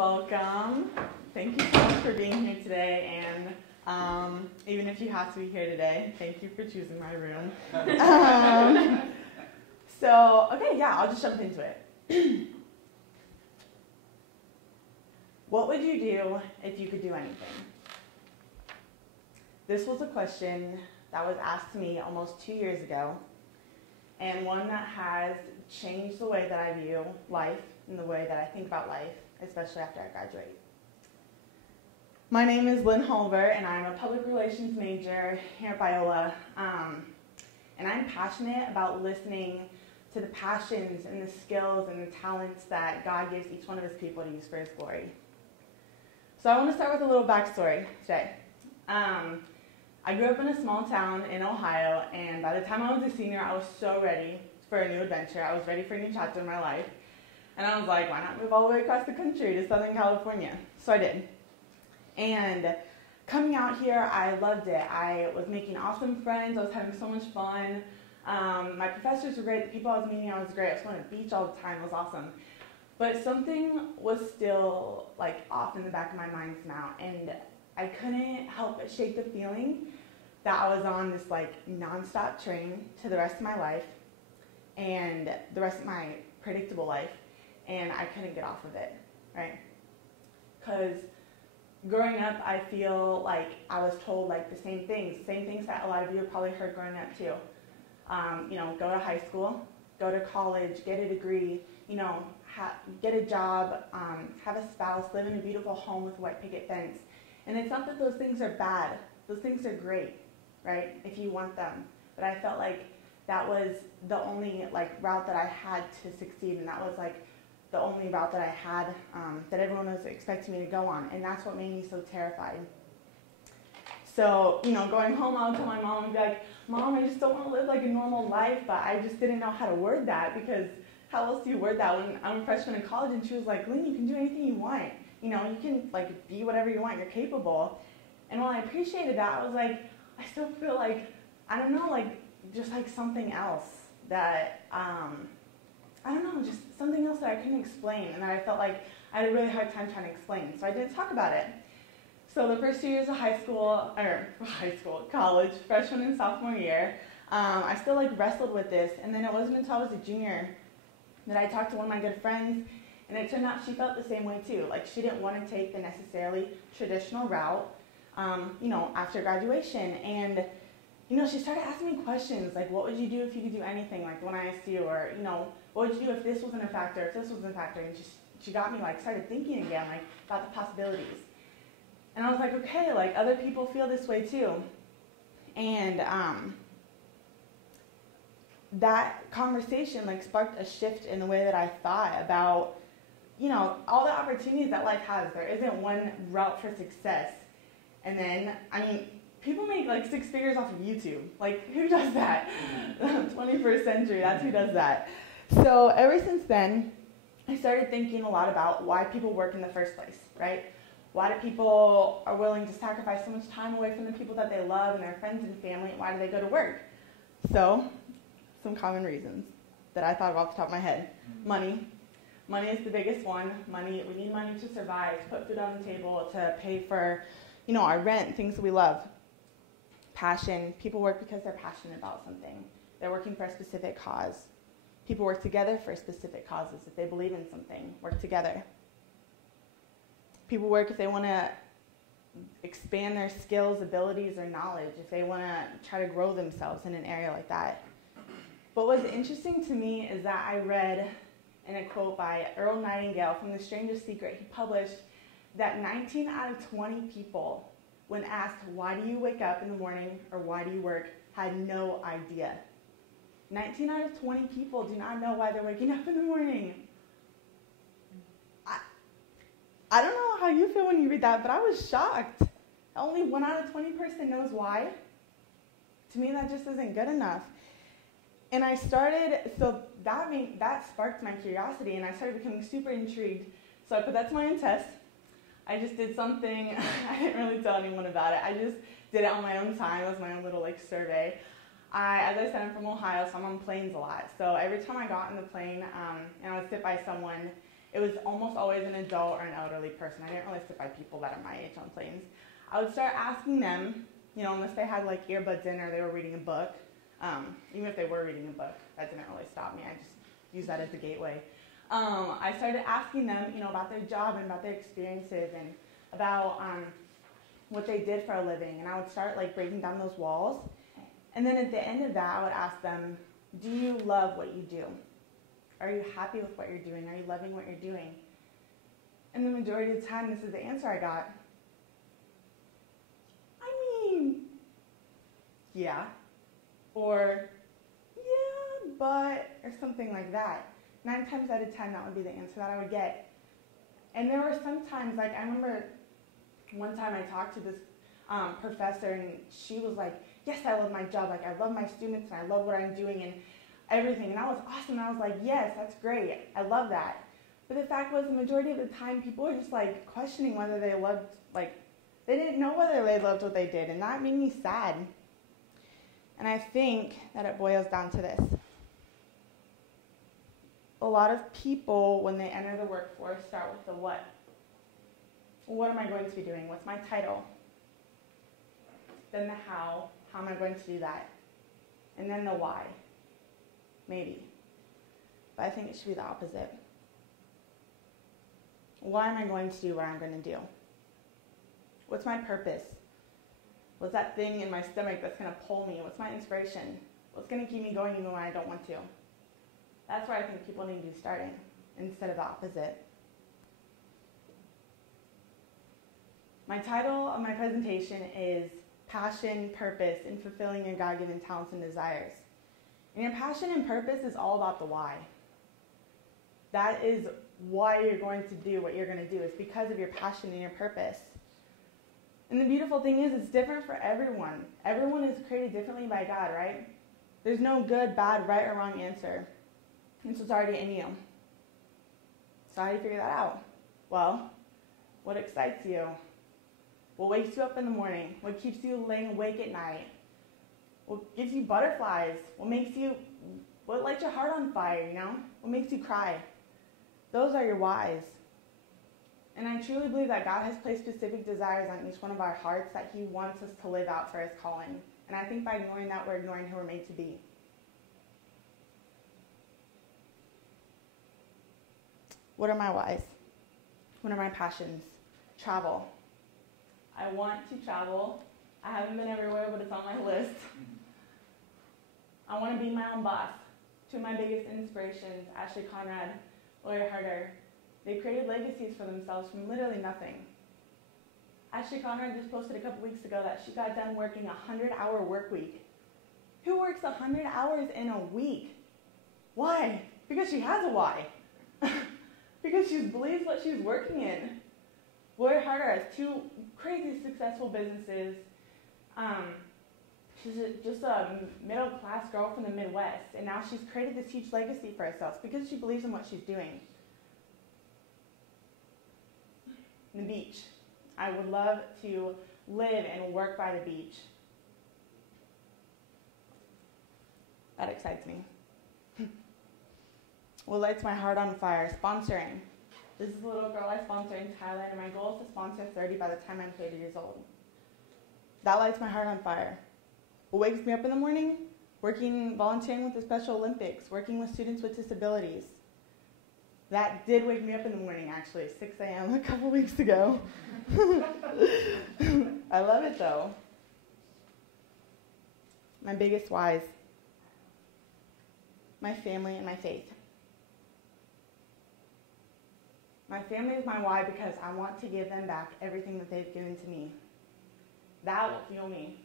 welcome. Thank you so much for being here today, and even if you have to be here today, thank you for choosing my room. I'll just jump into it. What would you do if you could do anything? This was a question that was asked to me almost 2 years ago, and one that has changed the way that I view life and the way that I think about life, especially after I graduate. My name is Lynn Hulver, and I'm a public relations major here at Biola, and I'm passionate about listening to the passions and the skills and the talents that God gives each one of his people to use for his glory. So I want to start with a little backstory today. I grew up in a small town in Ohio, and by the time I was a senior, I was so ready for a new adventure. I was ready for a new chapter in my life. And I was like, why not move all the way across the country to Southern California? So I did. And coming out here, I loved it. I was making awesome friends. I was having so much fun. My professors were great. The people I was meeting, I was great. I was going to the beach all the time. It was awesome. But something was still off in the back of my mind now, and I couldn't help but shake the feeling that I was on this nonstop train to the rest of my life and the rest of my predictable life, and I couldn't get off of it, right? Because growing up, I feel like I was told the same things that a lot of you have probably heard growing up too. Go to high school, go to college, get a degree, get a job, have a spouse, live in a beautiful home with a white picket fence. And it's not that those things are bad. Those things are great, right, if you want them. But I felt like that was the only route that I had to succeed, and that was the only route that I had that everyone was expecting me to go on. And that's what made me so terrified. So, going home, I would tell my mom and be like, Mom, I just don't want to live a normal life, but I just didn't know how to word that, because how else do you word that when I'm a freshman in college? And she was like, Lynn, you can do anything you want. You can be whatever you want. You're capable. And while I appreciated that, I was like, I still feel I don't know, just something else that, I don't know, just something else that I couldn't explain. And I felt like I had a really hard time trying to explain. So I didn't talk about it. So the first 2 years of college, freshman and sophomore year, I still wrestled with this. And then it wasn't until I was a junior that I talked to one of my good friends, and it turned out she felt the same way too. She didn't want to take the necessarily traditional route, after graduation. And, she started asking me questions what would you do if you could do anything, when I asked you, or, what would you do if this wasn't a factor, if this wasn't a factor? And she got me, started thinking again, about the possibilities. And I was like, okay, other people feel this way too. And, that conversation sparked a shift in the way that I thought about, all the opportunities that life has. There isn't one route for success. And then, people make 6 figures off of YouTube. Who does that? 21st century, that's who does that. So ever since then, I started thinking a lot about why people work in the first place, right? Why do people are willing to sacrifice so much time away from the people that they love and their friends and family? Why do they go to work? So, some common reasons that I thought of off the top of my head. Money. Money is the biggest one. Money, we need money to survive, to put food on the table, to pay for, our rent, things that we love. Passion. People work because they're passionate about something. They're working for a specific cause. People work together for specific causes. If they believe in something, work together. People work if they want to expand their skills, abilities, or knowledge, if they want to try to grow themselves in an area like that. But what's interesting to me is that I read in a quote by Earl Nightingale from The Strangest Secret. He published that 19 out of 20 people, when asked, why do you wake up in the morning or why do you work, had no idea. 19 out of 20 people do not know why they're waking up in the morning. I don't know how you feel when you read that, but I was shocked. Only 1 out of 20 person knows why. To me, that just isn't good enough. And I started, so that sparked my curiosity, and I started becoming super intrigued. So I put that to my own test. I just did something, I didn't really tell anyone about it. I just did it on my own time. It was my own little survey. As I said, I'm from Ohio, so I'm on planes a lot. So every time I got in the plane and I would sit by someone it was almost always an adult or an elderly person. I didn't really sit by people that are my age on planes. I would start asking them, unless they had like earbuds in or they were reading a book, even if they were reading a book, that didn't really stop me. I just used that as a gateway. I started asking them, about their job and about their experiences and about what they did for a living. And I would start like breaking down those walls. And then at the end of that, I would ask them, do you love what you do? Are you happy with what you're doing? Are you loving what you're doing? And the majority of the time, this is the answer I got. Yeah. Or, yeah, but, or something like that. 9 times out of 10, that would be the answer that I would get. And there were some times, like I remember one time I talked to this professor, and she was like, yes, I love my job. Like, I love my students, and I love what I'm doing and everything. And that was awesome. And I was like, yes, that's great. I love that. But the fact was, the majority of the time, people were just like questioning whether they loved, like, they didn't know whether they loved what they did. And that made me sad. And I think that it boils down to this. A lot of people, when they enter the workforce, start with the what. What am I going to be doing? What's my title? Then the how. How am I going to do that? And then the why. Maybe. But I think it should be the opposite. Why am I going to do what I'm going to do? What's my purpose? What's that thing in my stomach that's going to pull me? What's my inspiration? What's going to keep me going even when I don't want to? That's where I think people need to be starting instead of the opposite. My title of my presentation is Passion, Purpose, and Fulfilling Your God-Given Talents and Desires. And your passion and purpose is all about the why. That is why you're going to do what you're going to do. It's because of your passion and your purpose. And the beautiful thing is, it's different for everyone. Everyone is created differently by God, right? There's no good, bad, right, or wrong answer. It's what's already in you. So how do you figure that out? Well, what excites you? What wakes you up in the morning? What keeps you laying awake at night? What gives you butterflies? What lights your heart on fire, What makes you cry? Those are your whys. And I truly believe that God has placed specific desires on each one of our hearts that He wants us to live out for His calling. And I think by ignoring that, we're ignoring who we're made to be. What are my whys? What are my passions? Travel. I want to travel. I haven't been everywhere, but it's on my list. I want to be my own boss. Two of my biggest inspirations, Ashley Conrad, Lori Harder, they created legacies for themselves from literally nothing. Ashley Conrad just posted a couple weeks ago that she got done working a 100-hour work week. Who works 100 hours in a week? Why? Because she has a why. Because she believes what she's working in. Lori Harder has 2 crazy successful businesses. She's just a middle-class girl from the Midwest, and now she's created this huge legacy for herself because she believes in what she's doing. The beach. I would love to live and work by the beach. That excites me. What lights my heart on fire? Sponsoring. This is a little girl I sponsor in Thailand, and my goal is to sponsor 30 by the time I'm 30 years old. That lights my heart on fire. What wakes me up in the morning? Volunteering with the Special Olympics, working with students with disabilities. That did wake me up in the morning, actually, 6 a.m. a couple weeks ago. I love it, though. My biggest whys. My family and my faith. My family is my why because I want to give them back everything that they've given to me. That will fuel me.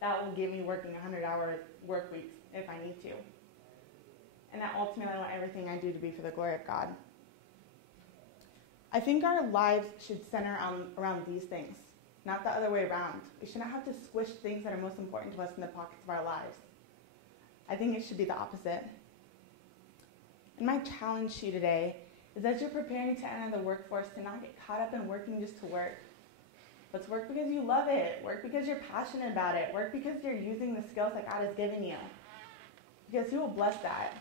That will give me working 100-hour work weeks if I need to. And that ultimately I want everything I do to be for the glory of God. I think our lives should center around these things, not the other way around. We shouldn't have to squish things that are most important to us in the pockets of our lives. I think it should be the opposite. And my challenge to you today is that you're preparing to enter the workforce to not get caught up in working just to work. But to work because you love it. Work because you're passionate about it. Work because you're using the skills that God has given you. Because He will bless that.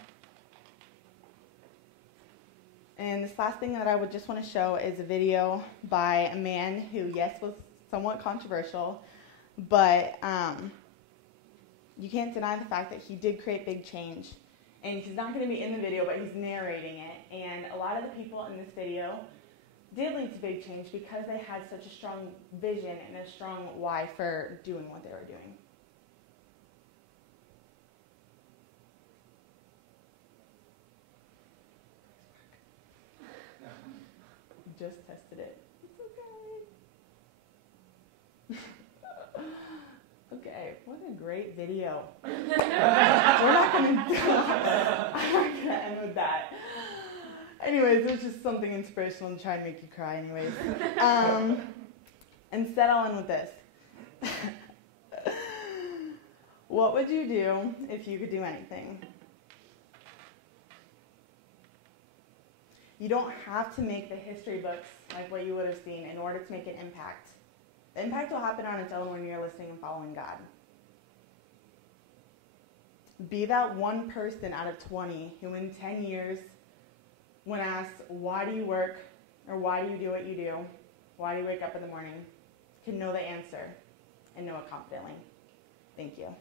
And this last thing that I would just want to show is a video by a man who, yes, was somewhat controversial, but you can't deny the fact that he did create big change. And he's not going to be in the video, but he's narrating it. And a lot of the people in this video did lead to big change because they had such a strong vision and a strong why for doing what they were doing. Just tested it. It's okay. Okay, what a great video. I'm not gonna end with that. Anyways, it was just something inspirational and try to make you cry anyways. Instead, I'll end with this. What would you do if you could do anything? You don't have to make the history books like what you would have seen in order to make an impact. The impact will happen on its own when you're listening and following God. Be that one person out of 20 who in 10 years, when asked, why do you work, or why do you do what you do, why do you wake up in the morning, can know the answer and know it confidently. Thank you.